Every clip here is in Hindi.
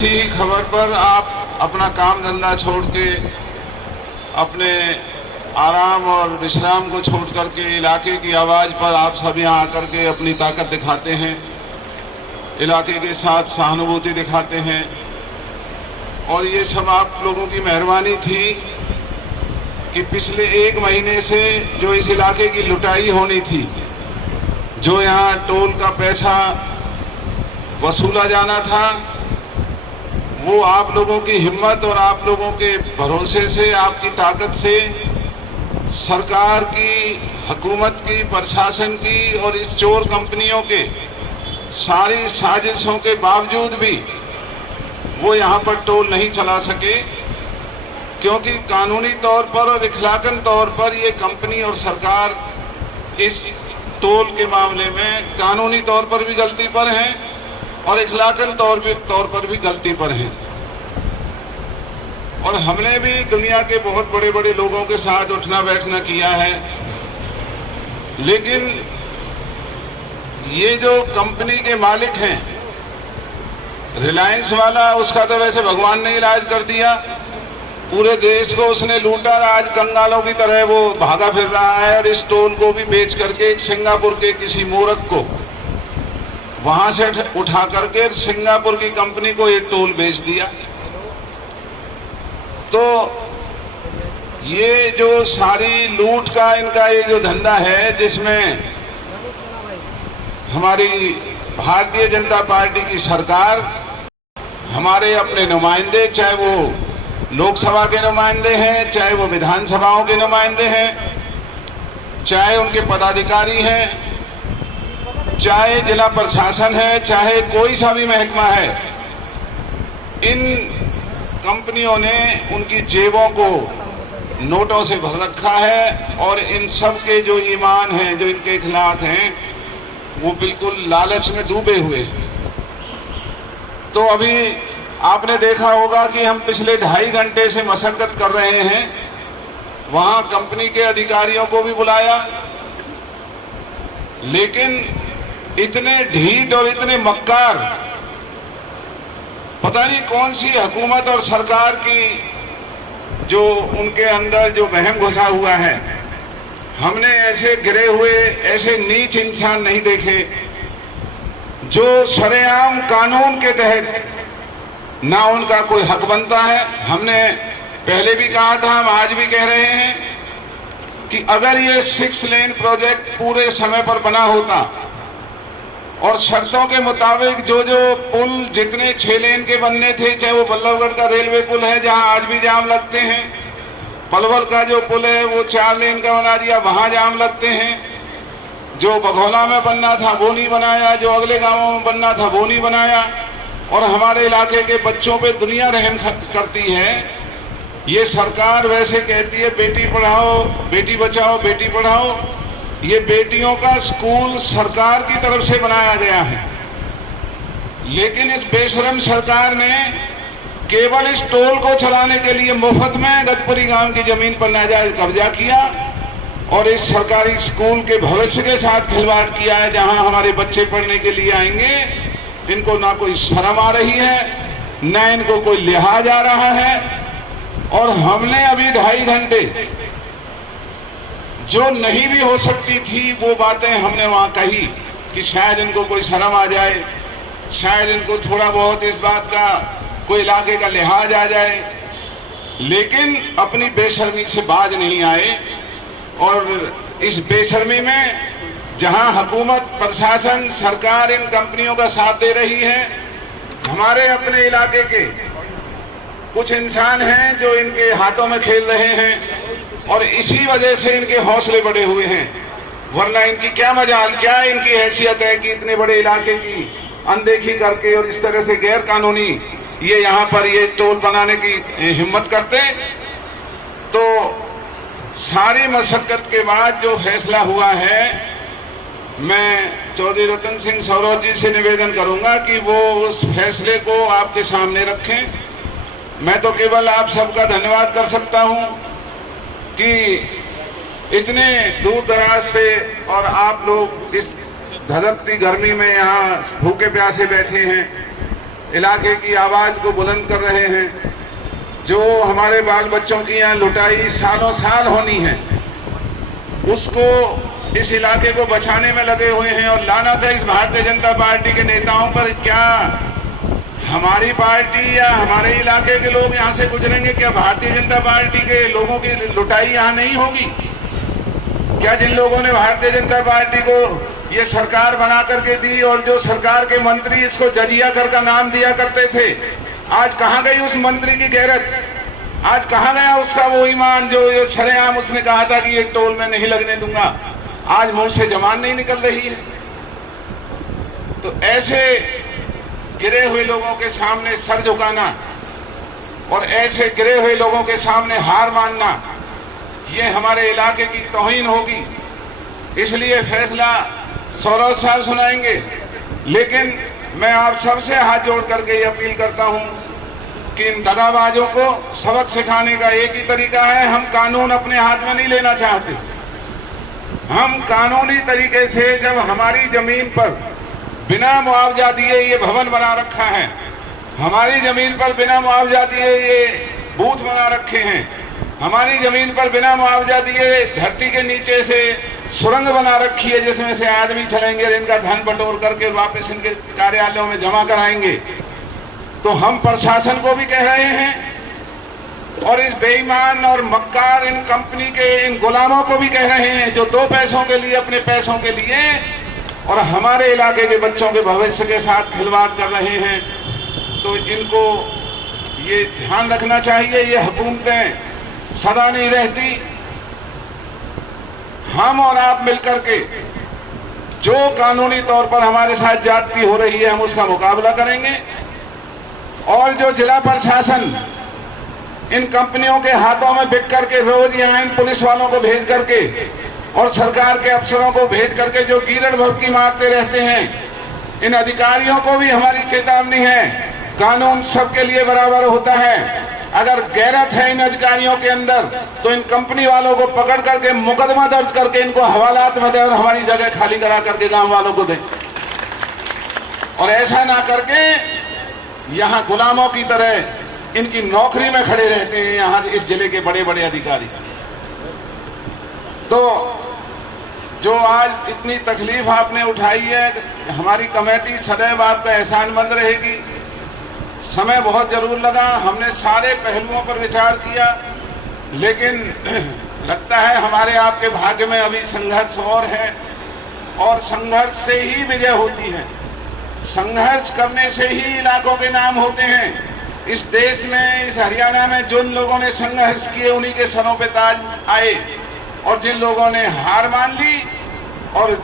इसी खबर पर आप अपना काम धंधा छोड़ के अपने आराम और विश्राम को छोड़ करके इलाके की आवाज़ पर आप सब यहाँ आकर के अपनी ताकत दिखाते हैं, इलाके के साथ सहानुभूति दिखाते हैं। और ये सब आप लोगों की मेहरबानी थी कि पिछले 1 महीने से जो इस इलाके की लुटाई होनी थी, जो यहाँ टोल का पैसा वसूला जाना था, वो आप लोगों की हिम्मत और आप लोगों के भरोसे से, आपकी ताकत से, सरकार की, हुकूमत की, प्रशासन की और इस चोर कंपनियों के सारी साजिशों के बावजूद भी वो यहाँ पर टोल नहीं चला सके, क्योंकि कानूनी तौर पर और इखलाकन तौर पर ये कंपनी और सरकार इस टोल के मामले में कानूनी तौर पर भी गलती पर हैं और इखलाकन तौर पर भी गलती पर हैं। और हमने भी दुनिया के बहुत बड़े बड़े लोगों के साथ उठना बैठना किया है, लेकिन ये जो कंपनी के मालिक हैं, रिलायंस वाला, उसका तो वैसे भगवान ने इलाज कर दिया, पूरे देश को उसने लूटा, आज कंगालों की तरह वो भागा फिर रहा है और इस टोल को भी बेच करके एक सिंगापुर के किसी मूर्ख को वहां से उठा करके सिंगापुर की कंपनी को एक टोल बेच दिया। तो ये जो सारी लूट का इनका ये जो धंधा है, जिसमें हमारी भारतीय जनता पार्टी की सरकार, हमारे अपने नुमाइंदे, चाहे वो लोकसभा के नुमाइंदे हैं, चाहे वो विधानसभाओं के नुमाइंदे हैं, चाहे उनके पदाधिकारी हैं, चाहे जिला प्रशासन है, चाहे कोई सा भी महकमा है, इन कंपनियों ने उनकी जेबों को नोटों से भर रखा है और इन सब के जो ईमान हैं, जो इनके खिलाफ हैं, वो बिल्कुल लालच में डूबे हुए हैं। तो अभी आपने देखा होगा कि हम पिछले 2.5 घंटे से मशक्कत कर रहे हैं, वहां कंपनी के अधिकारियों को भी बुलाया, लेकिन इतने ढीठ और इतने मक्कार, पता नहीं कौन सी हुकूमत और सरकार की जो उनके अंदर जो वहम घुसा हुआ है। हमने ऐसे गिरे हुए, ऐसे नीच इंसान नहीं देखे जो सरेआम कानून के तहत ना उनका कोई हक बनता है। हमने पहले भी कहा था, हम आज भी कह रहे हैं कि अगर ये 6 लेन प्रोजेक्ट पूरे समय पर बना होता और शर्तों के मुताबिक जो पुल जितने 6 लेन के बनने थे, चाहे वो बल्लभगढ़ का रेलवे पुल है जहां आज भी जाम लगते हैं, पलवल का जो पुल है वो 4 लेन का बना दिया, वहां जाम लगते हैं, जो बघौला में बनना था वो नहीं बनाया, जो अगले गांवों में बनना था वो नहीं बनाया, और हमारे इलाके के बच्चों पे दुनिया रहम करती है। ये सरकार वैसे कहती है बेटी पढ़ाओ, बेटी बचाओ, बेटी पढ़ाओ, ये बेटियों का स्कूल सरकार की तरफ से बनाया गया है, लेकिन इस बेशरम सरकार ने केवल इस टोल को चलाने के लिए मुफ्त में गजपुरी गांव की जमीन पर नाजायज कब्जा किया और इस सरकारी स्कूल के भविष्य के साथ खिलवाड़ किया है, जहां हमारे बच्चे पढ़ने के लिए आएंगे। इनको ना कोई शर्म आ रही है, ना इनको कोई लिहाज आ रहा है। और हमने अभी 2.5 घंटे जो नहीं भी हो सकती थी वो बातें हमने वहां कही कि शायद इनको कोई शर्म आ जाए, शायद इनको थोड़ा बहुत इस बात का कोई इलाके का लिहाज आ जाए, लेकिन अपनी बेशर्मी से बाज नहीं आए। और इस बेशर्मी में जहां हुकूमत, प्रशासन, सरकार इन कंपनियों का साथ दे रही है, हमारे अपने इलाके के कुछ इंसान हैं जो इनके हाथों में खेल रहे हैं और इसी वजह से इनके हौसले बढ़े हुए हैं। वरना इनकी क्या मजाल, क्या इनकी हैसियत है कि इतने बड़े इलाके की अनदेखी करके और इस तरह से गैर कानूनी ये यहाँ पर ये टोल बनाने की हिम्मत करते। तो सारी मशक्कत के बाद जो फैसला हुआ है, मैं चौधरी रतन सिंह सौरव जी से निवेदन करूंगा कि वो उस फैसले को आपके सामने रखें। मैं तो केवल आप सबका धन्यवाद कर सकता हूं कि इतने दूर दराज से और आप लोग इस धधकती गर्मी में यहाँ भूखे प्यासे बैठे हैं, इलाके की आवाज को बुलंद कर रहे हैं। जो हमारे बाल बच्चों की यहाँ लुटाई सालों साल होनी है, उसको इस इलाके को बचाने में लगे हुए हैं। और लानत है इस भारतीय जनता पार्टी के नेताओं पर। क्या हमारी पार्टी या हमारे इलाके के लोग यहाँ से गुजरेंगे? क्या भारतीय जनता पार्टी के लोगों की लुटाई यहाँ नहीं होगी? क्या जिन लोगों ने भारतीय जनता पार्टी को ये सरकार बना करके दी और जो सरकार के मंत्री इसको जजिया कर का नाम दिया करते थे, आज कहां गई उस मंत्री की गैरत? आज कहां गया उसका वो ईमान जो सरेआम उसने कहा था कि ये टोल में नहीं लगने दूंगा? आज मुंह से जबान नहीं निकल रही है। तो ऐसे गिरे हुए लोगों के सामने सर झुकाना और ऐसे गिरे हुए लोगों के सामने हार मानना, ये हमारे इलाके की तौहीन होगी। इसलिए फैसला सौरभ साहब सुनाएंगे, लेकिन मैं आप सबसे हाथ जोड़ करके ये अपील करता हूं कि इन दगाबाजों को सबक सिखाने का एक ही तरीका है। हम कानून अपने हाथ में नहीं लेना चाहते। हम कानूनी तरीके से, जब हमारी जमीन पर बिना मुआवजा दिए ये भवन बना रखा है, हमारी जमीन पर बिना मुआवजा दिए ये बूथ बना रखे हैं, हमारी जमीन पर बिना मुआवजा दिए धरती के नीचे से सुरंग बना रखी है जिसमें से आदमी चलेंगे और इनका धन बटोर करके वापस इनके कार्यालयों में जमा कराएंगे, तो हम प्रशासन को भी कह रहे हैं और इस बेईमान और मक्कार इन कंपनी के इन गुलामों को भी कह रहे हैं जो दो पैसों के लिए, अपने पैसों के लिए और हमारे इलाके के बच्चों के भविष्य के साथ खिलवाड़ कर रहे हैं। तो इनको ये ध्यान रखना चाहिए। ये हुकूमतें सदा नहीं रहती। हम और आप मिलकर के जो कानूनी तौर पर हमारे साथ ज्यादती हो रही है, हम उसका मुकाबला करेंगे। और जो जिला प्रशासन इन कंपनियों के हाथों में बिक करके रोज यहाँ इन पुलिस वालों को भेज करके और सरकार के अफसरों को भेज करके जो कीरड़ भभकी मारते रहते हैं, इन अधिकारियों को भी हमारी चेतावनी है। कानून सबके लिए बराबर होता है। अगर गैरत है इन अधिकारियों के अंदर तो इन कंपनी वालों को पकड़ करके मुकदमा दर्ज करके इनको हवालात में दे और हमारी जगह खाली करा करके गांव वालों को दे। और ऐसा ना करके यहाँ गुलामों की तरह इनकी नौकरी में खड़े रहते हैं यहाँ इस जिले के बड़े बड़े अधिकारी। तो जो आज इतनी तकलीफ आपने उठाई है, हमारी कमेटी सदैव आपका एहसानमंद रहेगी। समय बहुत जरूर लगा, हमने सारे पहलुओं पर विचार किया, लेकिन लगता है हमारे आपके भाग्य में अभी संघर्ष और है और संघर्ष से ही विजय होती है। संघर्ष करने से ही इलाकों के नाम होते हैं। इस देश में, इस हरियाणा में जिन लोगों ने संघर्ष किए उन्हीं के सरों पे ताज आए और जिन लोगों ने हार मान ली, और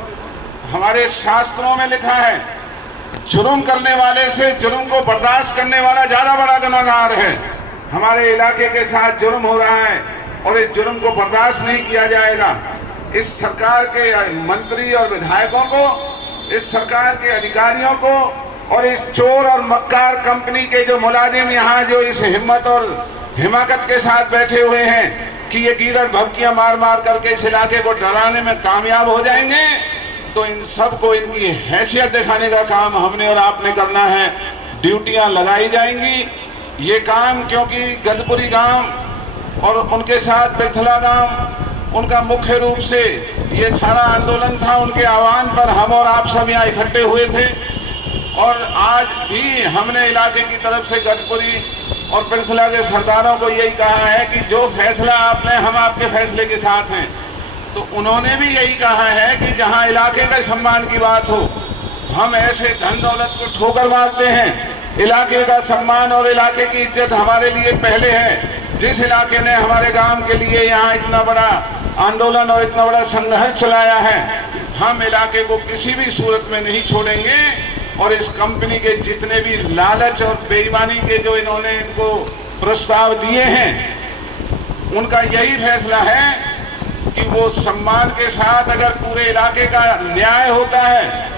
हमारे शास्त्रों में लिखा है जुर्म करने वाले से जुर्म को बर्दाश्त करने वाला ज्यादा बड़ा गुनहगार है। हमारे इलाके के साथ जुर्म हो रहा है और इस जुर्म को बर्दाश्त नहीं किया जाएगा। इस सरकार के मंत्री और विधायकों को, इस सरकार के अधिकारियों को और इस चोर और मक्कार कंपनी के जो मुलाजिम यहाँ जो इस हिम्मत और हिमाकत के साथ बैठे हुए हैं कि ये कीरड़ भभकियां मार मार करके इस इलाके को डराने में कामयाब हो जाएंगे, तो इन सबको इनकी हैसियत दिखाने का काम हमने और आपने करना है। ड्यूटियां लगाई जाएंगी। ये काम, क्योंकि गदपुरी गांव और उनके साथ बिरथला गांव, उनका मुख्य रूप से ये सारा आंदोलन था। उनके आह्वान पर हम और आप सब यहाँ इकट्ठे हुए थे और आज भी हमने इलाके की तरफ से गदपुरी और बिरथला के सरदारों को यही कहा है कि जो फैसला आपने, हम आपके फैसले के साथ हैं। तो उन्होंने भी यही कहा है कि जहां इलाके के सम्मान की बात हो, हम ऐसे धन दौलत को ठोकर मारते हैं। इलाके का सम्मान और इलाके की इज्जत हमारे लिए पहले है। जिस इलाके ने हमारे गांव के लिए यहाँ इतना बड़ा आंदोलन और इतना बड़ा संघर्ष चलाया है, हम इलाके को किसी भी सूरत में नहीं छोड़ेंगे। और इस कंपनी के जितने भी लालच और बेईमानी के जो इन्होंने इनको प्रस्ताव दिए हैं, उनका यही फैसला है कि वो सम्मान के साथ, अगर पूरे इलाके का न्याय होता है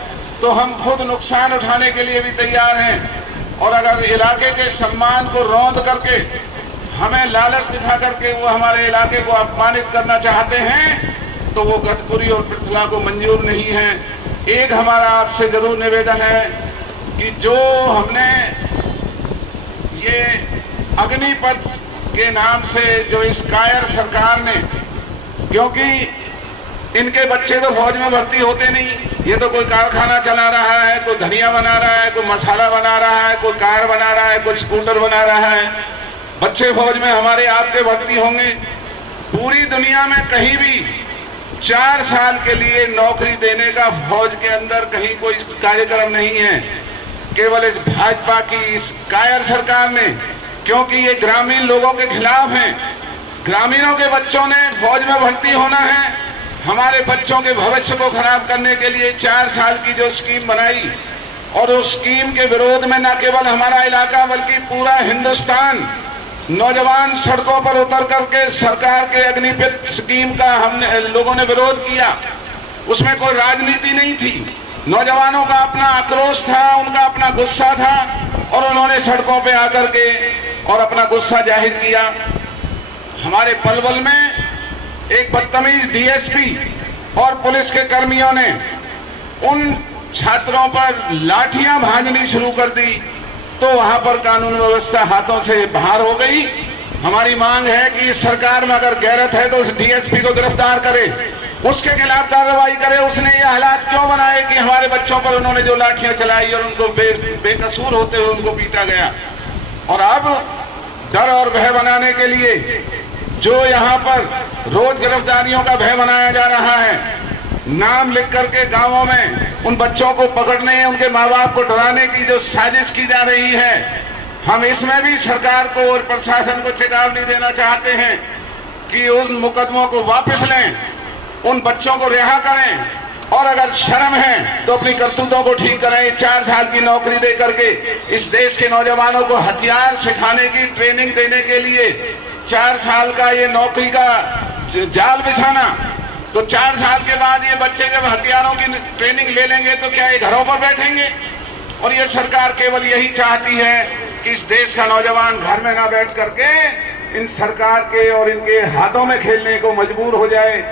तो हम खुद नुकसान उठाने के लिए भी तैयार हैं। और अगर इलाके के सम्मान को रौंद करके, हमें लालच दिखा करके वो हमारे इलाके को अपमानित करना चाहते हैं, तो वो गदपुरी और बिरथला को मंजूर नहीं है। एक हमारा आपसे जरूर निवेदन है कि जो हमने ये अग्निपथ के नाम से जो इस कायर सरकार ने, क्योंकि इनके बच्चे तो फौज में भर्ती होते नहीं, ये तो कोई कारखाना चला रहा है, कोई धनिया बना रहा है, कोई मसाला बना रहा है, कोई कार बना रहा है, कोई स्कूटर बना रहा है। बच्चे फौज में हमारे आपके भर्ती होंगे। पूरी दुनिया में कहीं भी 4 साल के लिए नौकरी देने का फौज के अंदर कहीं कोई कार्यक्रम नहीं है। केवल इस भाजपा की इस कायर सरकार ने, क्योंकि ये ग्रामीण लोगों के खिलाफ हैं, ग्रामीणों के बच्चों ने फौज में भर्ती होना है, हमारे बच्चों के भविष्य को खराब करने के लिए 4 साल की जो स्कीम बनाई, और उस स्कीम के विरोध में न केवल हमारा इलाका बल्कि पूरा हिंदुस्तान, नौजवान सड़कों पर उतर करके सरकार के अग्निपथ स्कीम का हमने लोगों ने विरोध किया। उसमें कोई राजनीति नहीं थी, नौजवानों का अपना आक्रोश था, उनका अपना गुस्सा था, और उन्होंने सड़कों पे आकर के और अपना गुस्सा जाहिर किया। हमारे पलवल में एक बदतमीज डीएसपी और पुलिस के कर्मियों ने उन छात्रों पर लाठियां भाजनी शुरू कर दी, तो वहां पर कानून व्यवस्था हाथों से बाहर हो गई। हमारी मांग है कि इस सरकार में अगर गैरत है तो उस डीएसपी को गिरफ्तार करे, उसके खिलाफ कार्रवाई करे। उसने ये हालात क्यों बनाए कि हमारे बच्चों पर उन्होंने जो लाठियां चलाई और उनको बेकसूर होते हुए उनको पीटा गया। और अब डर और भय बनाने के लिए जो यहाँ पर रोज गिरफ्तारियों का भय बनाया जा रहा है, नाम लिख करके गांवों में उन बच्चों को पकड़ने, उनके माँ बाप को डराने की जो साजिश की जा रही है, हम इसमें भी सरकार को और प्रशासन को चेतावनी देना चाहते हैं कि उन मुकदमों को वापस लें, उन बच्चों को रिहा करें, और अगर शर्म है तो अपनी करतूतों को ठीक करें। 4 साल की नौकरी दे करके इस देश के नौजवानों को हथियार सिखाने की ट्रेनिंग देने के लिए 4 साल का ये नौकरी का जाल बिछाना, तो 4 साल के बाद ये बच्चे जब हथियारों की ट्रेनिंग ले लेंगे तो क्या ये घरों पर बैठेंगे? और ये सरकार केवल यही चाहती है कि इस देश का नौजवान घर में ना बैठ करके इन सरकार के और इनके हाथों में खेलने को मजबूर हो जाए,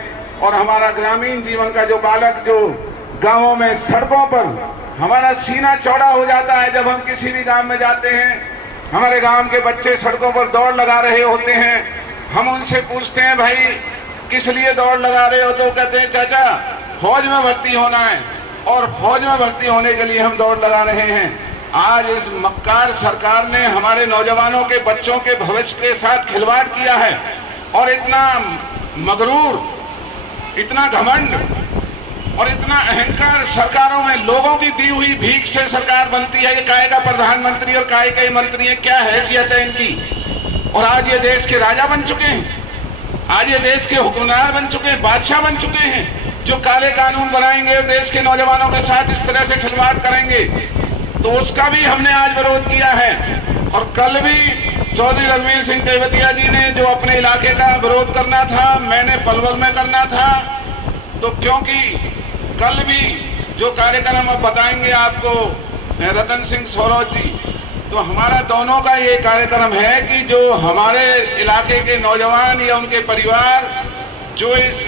और हमारा ग्रामीण जीवन का जो बालक जो गांवों में सड़कों पर, हमारा सीना चौड़ा हो जाता है जब हम किसी भी गांव में जाते हैं। हमारे गांव के बच्चे सड़कों पर दौड़ लगा रहे होते हैं, हम उनसे पूछते हैं भाई किस लिए दौड़ लगा रहे हो, तो कहते हैं चाचा फौज में भर्ती होना है, और फौज में भर्ती होने के लिए हम दौड़ लगा रहे हैं। आज इस मक्कार सरकार ने हमारे नौजवानों के बच्चों के भविष्य के साथ खिलवाड़ किया है, और इतना मगरूर, इतना घमंड और इतना अहंकार सरकारों में, लोगों की दी हुई भीख से सरकार बनती है। ये काहे का प्रधानमंत्री और काहे के मंत्री है, क्या हैसियत है इनकी? और आज ये देश के राजा बन चुके हैं, आज ये देश के हुक्मरान बन चुके हैं, बादशाह बन चुके हैं, जो काले कानून बनाएंगे और देश के नौजवानों के साथ इस तरह से खिलवाड़ करेंगे। तो उसका भी हमने आज विरोध किया है। और कल भी चौधरी रणवीर सिंह तेवतिया जी ने जो अपने इलाके का विरोध करना था, मैंने पलवल में करना था। तो क्योंकि कल भी जो कार्यक्रम अब बताएंगे आपको रतन सिंह सौरौज जी, तो हमारा दोनों का ये कार्यक्रम है कि जो हमारे इलाके के नौजवान या उनके परिवार जो इस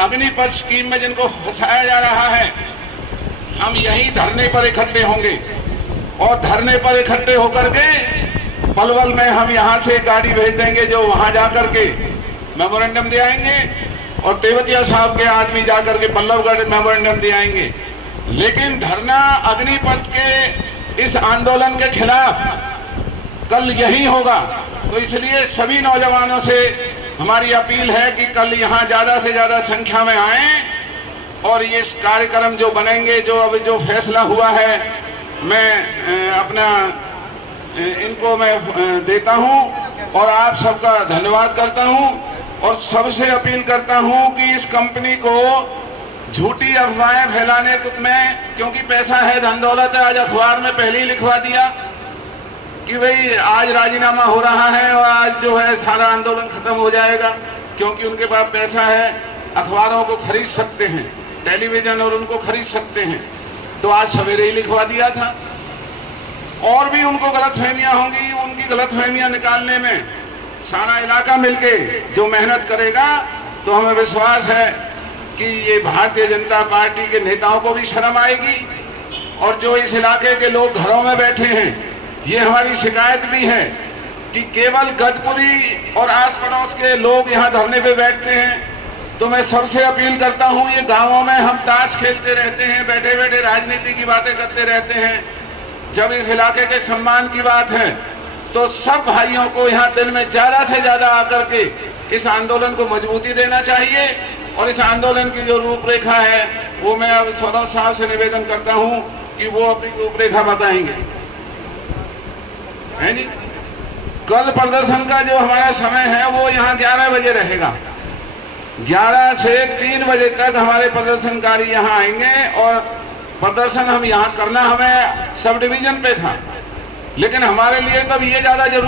अग्निपथ स्कीम में जिनको फंसाया जा रहा है, हम यही धरने पर इकट्ठे होंगे, और धरने पर इकट्ठे होकर के पलवल में हम यहाँ से गाड़ी भेज देंगे जो वहां जाकर के मेमोरेंडम दे आएंगे, और तेवतिया साहब के आदमी जाकर के बल्लभगढ़ मेमोरेंडम दे आएंगे। लेकिन धरना अग्निपथ के इस आंदोलन के खिलाफ कल यही होगा। तो इसलिए सभी नौजवानों से हमारी अपील है कि कल यहाँ ज्यादा से ज्यादा संख्या में आएं, और ये कार्यक्रम जो बनेंगे, जो अभी जो फैसला हुआ है, मैं अपना इनको मैं देता हूं, और आप सबका धन्यवाद करता हूं, और सबसे अपील करता हूं कि इस कंपनी को झूठी अफवाहें फैलाने में, क्योंकि पैसा है, धन दौलत है, आज अखबार में पहले ही लिखवा दिया कि भाई आज राजीनामा हो रहा है और आज जो है सारा आंदोलन खत्म हो जाएगा, क्योंकि उनके पास पैसा है, अखबारों को खरीद सकते हैं, टेलीविजन और उनको खरीद सकते हैं। तो आज सवेरे ही लिखवा दिया था। और भी उनको गलतफहमियां होंगी, उनकी गलतफहमियां निकालने में सारा इलाका मिलके जो मेहनत करेगा, तो हमें विश्वास है कि ये भारतीय जनता पार्टी के नेताओं को भी शर्म आएगी, और जो इस इलाके के लोग घरों में बैठे हैं, ये हमारी शिकायत भी है कि केवल गजपुरी और आस पड़ोस के लोग यहाँ धरने पे बैठते हैं। तो मैं सबसे अपील करता हूँ, ये गांवों में हम ताश खेलते रहते हैं, बैठे बैठे राजनीति की बातें करते रहते हैं। जब इस इलाके के सम्मान की बात है तो सब भाइयों को यहाँ दिन में ज्यादा से ज्यादा आकर के इस आंदोलन को मजबूती देना चाहिए। और इस आंदोलन की जो रूपरेखा है वो मैं अब सौरभ साहब से निवेदन करता हूँ कि वो अपनी रूपरेखा बताएंगे। है जी, कल प्रदर्शन का जो हमारा समय है वो यहाँ 11 बजे रहेगा। 11 से 3 बजे तक हमारे प्रदर्शनकारी यहाँ आएंगे और प्रदर्शन हम यहाँ करना हमें सब डिवीजन पे था, लेकिन हमारे लिए तब ये ज्यादा जरूरी